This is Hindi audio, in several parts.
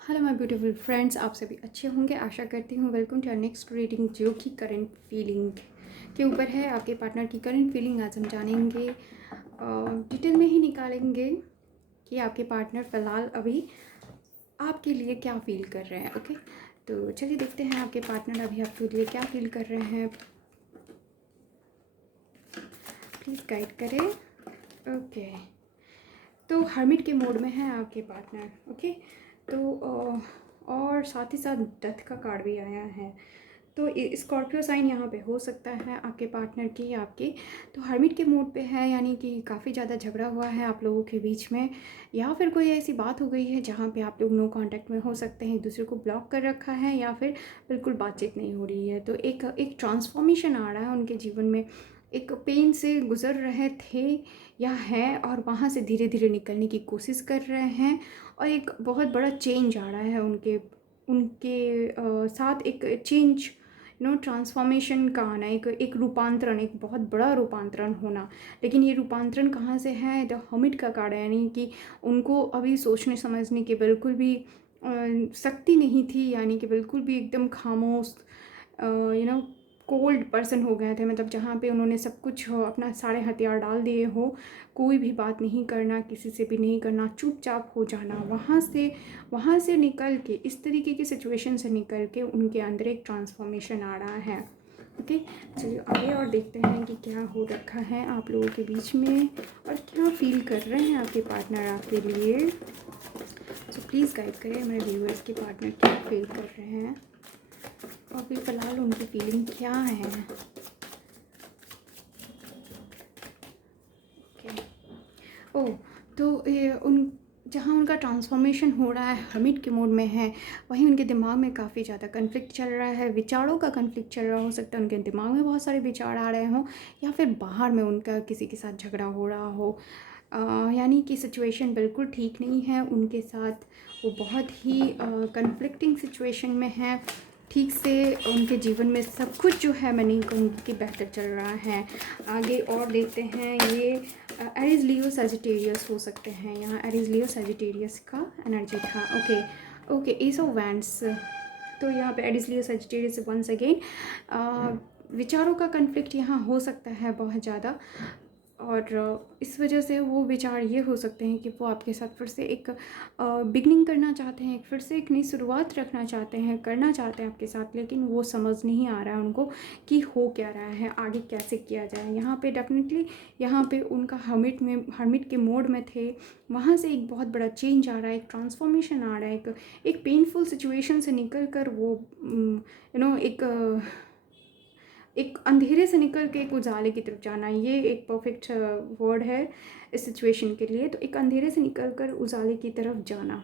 हेलो माय ब्यूटीफुल फ्रेंड्स, आप सभी अच्छे होंगे आशा करती हूँ। Welcome to our next reading, जो कि करंट फीलिंग के ऊपर है। आपके पार्टनर की करंट फीलिंग आज हम जानेंगे, डिटेल में ही निकालेंगे कि आपके पार्टनर फ़िलहाल अभी आपके लिए क्या फील कर रहे हैं। ओके, तो चलिए देखते हैं आपके पार्टनर अभी आपके लिए क्या फील कर रहे हैं। प्लीज़ गाइड करें। ओके, तो हर्मिट के मोड में है आपके पार्टनर। ओके, तो और साथ ही साथ डेथ का कार्ड भी आया है। तो स्कॉर्पियो साइन यहाँ पे हो सकता है आपके पार्टनर की या आपकी। तो हर्मिट के मोड पे है, यानी कि काफ़ी ज़्यादा झगड़ा हुआ है आप लोगों के बीच में, या फिर कोई ऐसी बात हो गई है जहाँ पे आप लोग नो कांटेक्ट में हो सकते हैं, एक दूसरे को ब्लॉक कर रखा है, या फिर बिल्कुल बातचीत नहीं हो रही है। तो एक ट्रांसफॉर्मेशन आ रहा है उनके जीवन में। एक पेन से गुजर रहे थे या हैं, और वहाँ से धीरे धीरे निकलने की कोशिश कर रहे हैं, और एक बहुत बड़ा चेंज आ रहा है उनके उनके साथ। एक चेंज, ट्रांसफॉर्मेशन का आना, एक रूपांतरण, एक बहुत बड़ा रूपांतरण होना। लेकिन ये रूपांतरण कहाँ से है? द हर्मिट का कार्ड है, यानी कि उनको अभी सोचने समझने की बिल्कुल भी शक्ति नहीं थी, यानी कि बिल्कुल भी एकदम खामोश, कोल्ड पर्सन हो गए थे। मतलब जहाँ पे उन्होंने सब कुछ अपना सारे हथियार डाल दिए हो, कोई भी बात नहीं करना, किसी से भी नहीं करना, चुपचाप हो जाना। वहाँ से निकल के, इस तरीके की सिचुएशन से निकल के उनके अंदर एक ट्रांसफॉर्मेशन आ रहा है। ओके, चलिए आगे और देखते हैं कि क्या हो रखा है आप लोगों के बीच में, और क्या फील कर रहे हैं आपके पार्टनर आपके लिए। सो प्लीज़ गाइड करें हमारे व्यूअर्स के पार्टनर क्या फील कर रहे हैं, और अभी फ़िलहाल उनकी फीलिंग क्या है। ओके, ओह, तो ये उन जहाँ उनका ट्रांसफॉर्मेशन हो रहा है हर्मिट के मोड में है, वहीं उनके दिमाग में काफ़ी ज़्यादा कन्फ्लिक्ट चल रहा है, विचारों का कन्फ्लिक्ट चल रहा हो सकता है। उनके दिमाग में बहुत सारे विचार आ रहे हों, या फिर बाहर में उनका किसी के साथ झगड़ा हो रहा हो। यानी कि सिचुएशन बिल्कुल ठीक नहीं है उनके साथ। वो बहुत ही कन्फ्लिक्टिंग सिचुएशन में है। ठीक से उनके जीवन में सब कुछ जो है, मैं नहीं कहूँगी कि बेहतर चल रहा है। आगे और देखते हैं, ये एरीज लियो सजिटेरियस हो सकते हैं। यहाँ एरीज लियो सजिटेरियस का एनर्जी था। Okay okay, ace of wands. तो यहाँ पे Aries Leo Sagittarius once again विचारों का कन्फ्लिक्ट यहाँ हो सकता है बहुत ज़्यादा, और इस वजह से वो विचार ये हो सकते हैं कि वो आपके साथ फिर से एक बिगनिंग करना चाहते हैं, फिर से एक नई शुरुआत रखना चाहते हैं, करना चाहते हैं आपके साथ। लेकिन वो समझ नहीं आ रहा है उनको कि हो क्या रहा है, आगे कैसे किया जाए। यहाँ पे डेफिनेटली, यहाँ पे उनका हर्मिट के मोड में थे, वहाँ से एक बहुत बड़ा चेंज आ रहा है, एक ट्रांसफॉर्मेशन आ रहा है। एक पेनफुल सिचुएशन से निकल कर वो एक अंधेरे से निकल के एक उजाले की तरफ जाना, ये एक परफेक्ट वर्ड है इस सिचुएशन के लिए। तो एक अंधेरे से निकल कर उजाले की तरफ जाना,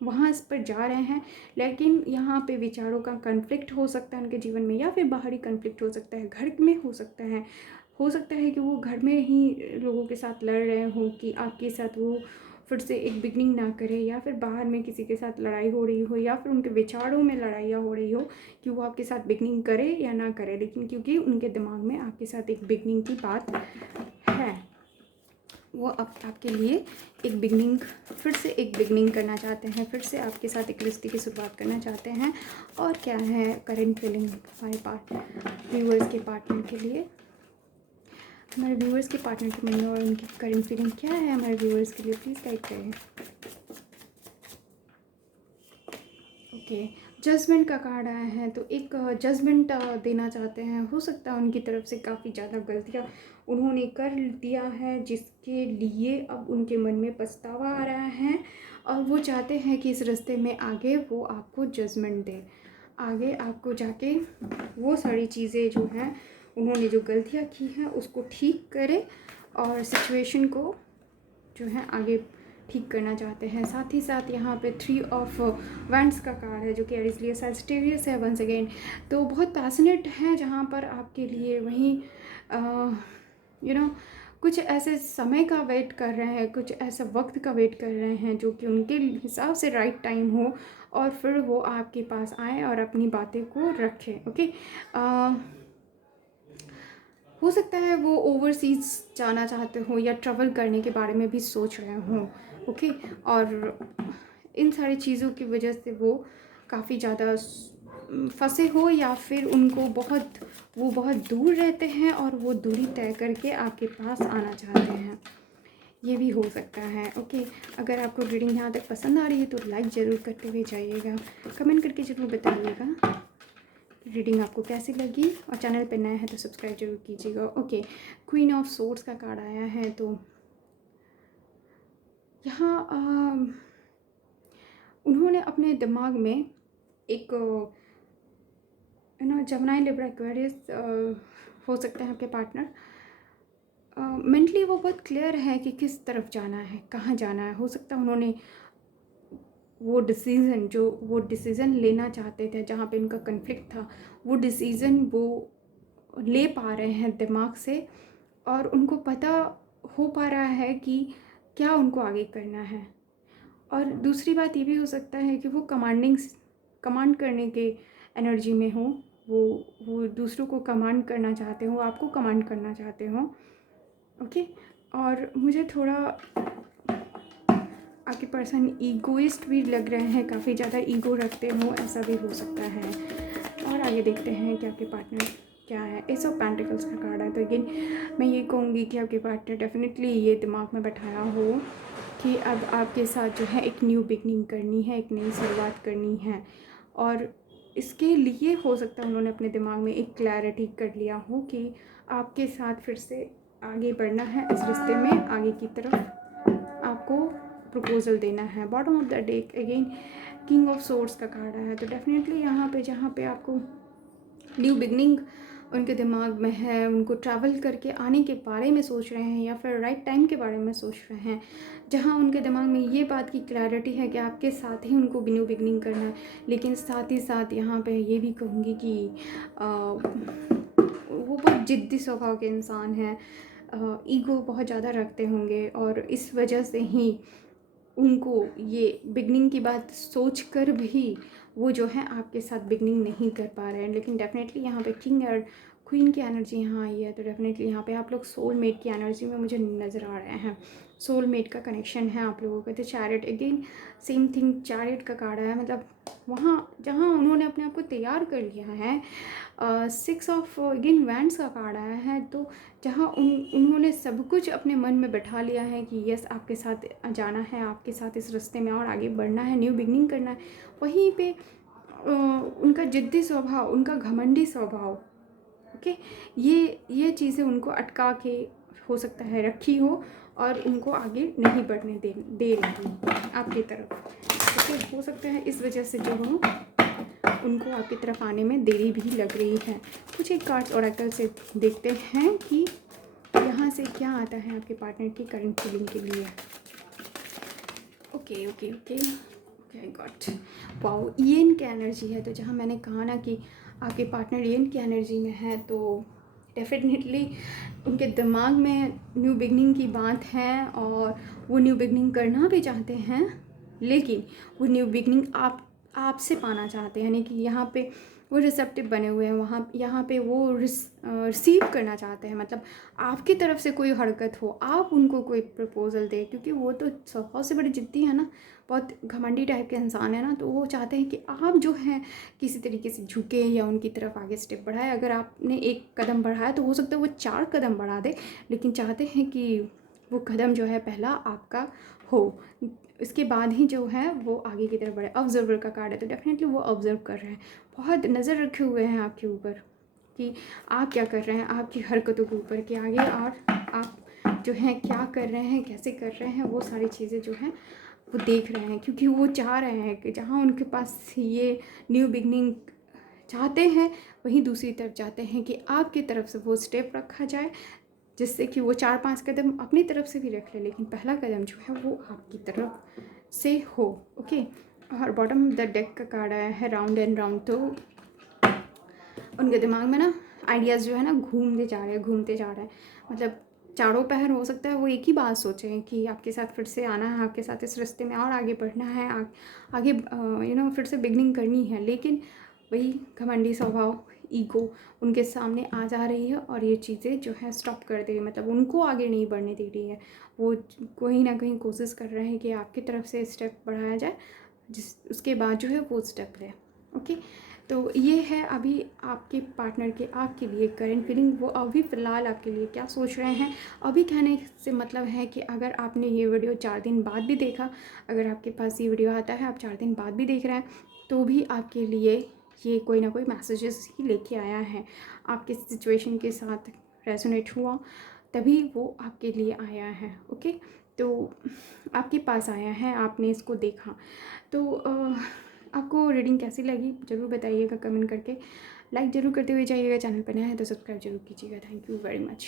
वहाँ इस पर जा रहे हैं। लेकिन यहाँ पे विचारों का कन्फ्लिक्ट हो सकता है उनके जीवन में, या फिर बाहरी कन्फ्लिक्ट हो सकता है, घर में हो सकता है कि वो घर में ही लोगों के साथ लड़ रहे हों कि आपके साथ वो फिर से एक बिगनिंग ना करे, या फिर बाहर में किसी के साथ लड़ाई हो रही हो, या फिर उनके विचारों में लड़ाइयाँ हो रही हो कि वो आपके साथ बिगनिंग करे या ना करे। लेकिन क्योंकि उनके दिमाग में आपके साथ एक बिगनिंग की बात है, वो अब आपके लिए एक बिगनिंग, फिर से एक बिगनिंग करना चाहते हैं, फिर से आपके साथ एक रिश्ते की शुरुआत करना चाहते हैं। और क्या है करेंट फीलिंग हमारे व्यूअर्स के पार्टनर के लिए, हमारे व्यूअर्स के पार्टनर के मन में, और उनकी करेंट फीलिंग क्या है हमारे व्यूअर्स के लिए, प्लीज़ गाइड करें। ओके, जजमेंट का कार्ड आया है। तो एक जजमेंट देना चाहते हैं। हो सकता है उनकी तरफ से काफ़ी ज़्यादा गलतियाँ उन्होंने कर दिया है, जिसके लिए अब उनके मन में पछतावा आ रहा है, और वो चाहते हैं कि इस रास्ते में आगे वो आपको जजमेंट दे, आगे आपको जाके वो सारी चीज़ें जो हैं, उन्होंने जो गलतियाँ की हैं उसको ठीक करे, और सिचुएशन को जो है आगे ठीक करना चाहते हैं। साथ ही साथ यहाँ पे 3 ऑफ वैंड्स का कार्ड है, जो कि एरीज लियो सजिटेरियस है वंस अगेन। तो बहुत पैशनेट है जहाँ पर आपके लिए, वहीं कुछ ऐसे समय का वेट कर रहे हैं, कुछ ऐसा वक्त का वेट कर रहे हैं जो कि उनके हिसाब से राइट टाइम हो, और फिर वो आपके पास आए और अपनी बातें को रखें। ओके, हो सकता है वो ओवरसीज़ जाना चाहते हो, या ट्रैवल करने के बारे में भी सोच रहे हों। ओके, और इन सारी चीज़ों की वजह से वो काफ़ी ज़्यादा फंसे हो, या फिर उनको वो बहुत दूर रहते हैं और वो दूरी तय करके आपके पास आना चाहते हैं, ये भी हो सकता है। ओके, अगर आपको रीडिंग यहाँ तक पसंद आ रही है तो लाइक ज़रूर करते हुए जाइएगा, कमेंट करके ज़रूर बताइएगा रीडिंग आपको कैसी लगी, और चैनल पे नए हैं तो सब्सक्राइब जरूर कीजिएगा। ओके, क्वीन ऑफ सोर्ड्स का कार्ड आया है, तो यहाँ उन्होंने अपने दिमाग में एक जमनाई लिब्रा एक्वेरियस हो सकते हैं आपके पार्टनर। मेंटली वो बहुत क्लियर है कि किस तरफ जाना है, कहाँ जाना है। हो सकता है उन्होंने वो डिसीज़न लेना चाहते थे, जहाँ पे उनका कन्फ्लिक्ट था, वो डिसीज़न वो ले पा रहे हैं दिमाग से, और उनको पता हो पा रहा है कि क्या उनको आगे करना है। और दूसरी बात ये भी हो सकता है कि वो कमांड करने के एनर्जी में हो, वो दूसरों को कमांड करना चाहते हो, आपको कमांड करना चाहते हो। ओके, और मुझे थोड़ा आपके पर्सन ईगोइस्ट भी लग रहे हैं, काफ़ी ज़्यादा ईगो रखते हो, ऐसा भी हो सकता है। और आगे देखते हैं कि आपके पार्टनर क्या है। एस ऑफ पेंटिकल्स का कार्ड है, तो अगेन मैं ये कहूँगी कि आपके पार्टनर डेफिनेटली ये दिमाग में बैठाया हो कि अब आपके साथ जो है एक न्यू बिगनिंग करनी है, एक नई शुरुआत करनी है, और इसके लिए हो सकता है उन्होंने अपने दिमाग में एक क्लैरिटी कर लिया हो कि आपके साथ फिर से आगे बढ़ना है, इस रिश्ते में आगे की तरफ आपको प्रपोजल देना है। Bottom of the deck again king of swords का कार्ड है, तो डेफिनेटली यहाँ पे जहाँ पे आपको न्यू बिगनिंग उनके दिमाग में है, उनको ट्रैवल करके आने के बारे में सोच रहे हैं, या फिर राइट टाइम के बारे में सोच रहे हैं, जहाँ उनके दिमाग में ये बात की क्लैरिटी है कि आपके साथ ही उनको न्यू बिगनिंग करना है। लेकिन साथ ही साथ यहाँ पे ये भी कहूँगी कि वो बहुत ज़िद्दी स्वभाव के इंसान हैं, ईगो बहुत ज़्यादा रखते होंगे, और इस वजह से ही उनको ये बिगनिंग की बात सोच कर भी वो जो है आपके साथ बिगनिंग नहीं कर पा रहे हैं। लेकिन डेफिनेटली यहाँ पे किंग और क्वीन की एनर्जी यहाँ आई है, तो डेफिनेटली यहाँ पे आप लोग सोलमेट की एनर्जी में मुझे नज़र आ रहे हैं। सोलमेट का कनेक्शन है आप लोगों का। तो chariot again same thing, chariot का कार्ड है, मतलब वहाँ जहाँ उन्होंने अपने आप को तैयार कर लिया है। 6 ऑफ अगेन वैंड्स का कार्ड आया है, तो जहाँ उन्होंने सब कुछ अपने मन में बैठा लिया है कि यस आपके साथ जाना है, आपके साथ इस रास्ते में और आगे बढ़ना है, न्यू बिगनिंग करना है। वहीं पे उनका जिद्दी स्वभाव, उनका घमंडी स्वभाव, ओके, ये चीज़ें उनको अटका के हो सकता है रखी हो, और उनको आगे नहीं बढ़ने दे रही आपकी तरफ। ओके, हो सकता है इस वजह से जो हो उनको आपकी तरफ आने में देरी भी लग रही है। कुछ एक कार्ड्स ओरेकल से देखते हैं कि यहाँ से क्या आता है आपके पार्टनर की करंट फीलिंग के लिए। Okay okay okay okay, I got, wow, ईएन की एनर्जी है। तो जहाँ मैंने कहा ना कि आपके पार्टनर ईएन की एनर्जी में है, तो डेफिनेटली उनके दिमाग में न्यू बिगनिंग की बात है, और वो न्यू बिगनिंग करना भी चाहते हैं, लेकिन वो न्यू बिगनिंग आपसे पाना चाहते हैं। यानी कि यहाँ पे वो रिसेप्टिव बने हुए हैं, वहाँ यहाँ पे वो रिसीव करना चाहते हैं, मतलब आपकी तरफ से कोई हरकत हो, आप उनको कोई प्रपोजल दें, क्योंकि वो तो स्वभाव से बड़ी जिद्दी है ना, बहुत घमंडी टाइप के इंसान है ना, तो वो चाहते हैं कि आप जो हैं किसी तरीके से झुके या उनकी तरफ आगे स्टेप बढ़ाए। अगर आपने एक कदम बढ़ाया तो हो सकता है वो 4 कदम बढ़ा दे, लेकिन चाहते हैं कि वो कदम जो है पहला आपका हो, इसके बाद ही जो है वो आगे की तरफ बढ़े। ऑब्जर्वर का कार्ड है, तो डेफिनेटली वो ऑब्जर्व कर रहे हैं, बहुत नज़र रखे हुए हैं आपके ऊपर कि आप क्या कर रहे हैं, आपकी हरकतों के ऊपर कि आगे, और आप जो हैं क्या कर रहे हैं, कैसे कर रहे हैं, वो सारी चीज़ें जो हैं वो देख रहे हैं। क्योंकि वो चाह रहे हैं कि जहाँ उनके पास ये न्यू बिगनिंग चाहते हैं, वहीं दूसरी तरफ चाहते हैं कि आपकी तरफ से वो स्टेप रखा जाए, जिससे कि वो 4-5 कदम अपनी तरफ से भी रख ले, लेकिन पहला कदम जो है वो आपकी तरफ से हो। ओके, और बॉटम द डेक का कार्ड आया है राउंड एंड राउंड। तो उनके दिमाग में ना आइडियाज़ जो है ना घूमते जा रहे हैं, मतलब चारों पहर हो सकता है वो एक ही बात सोचें कि आपके साथ फिर से आना है, आपके साथ इस रास्ते में और आगे बढ़ना है, आगे फिर से बिगनिंग करनी है। लेकिन वही घमंडी स्वभाव, ईगो उनके सामने आ जा रही है, और ये चीज़ें जो है स्टॉप कर दे रही है, मतलब उनको आगे नहीं बढ़ने दे रही है। वो कहीं ना कहीं कोशिश कर रहे हैं कि आपकी तरफ से स्टेप बढ़ाया जाए, उसके बाद जो है वो स्टेप लें। ओके, तो ये है अभी आपके पार्टनर के आपके लिए करंट फीलिंग, वो अभी फ़िलहाल आपके लिए क्या सोच रहे हैं। अभी कहने से मतलब है कि अगर आपने ये वीडियो 4 दिन बाद भी देखा, अगर आपके पास ये वीडियो आता है आप 4 दिन बाद भी देख रहे हैं, तो भी आपके लिए ये कोई ना कोई मैसेजेस ही लेके आया है, आपके सिचुएशन के साथ रेजोनेट हुआ तभी वो आपके लिए आया है। ओके, तो आपके पास आया है, आपने इसको देखा। तो आपको रीडिंग कैसी लगी ज़रूर बताइएगा कमेंट करके। लाइक ज़रूर करते हुए जाइएगा, चैनल पर नया है तो सब्सक्राइब जरूर कीजिएगा। Thank you very much.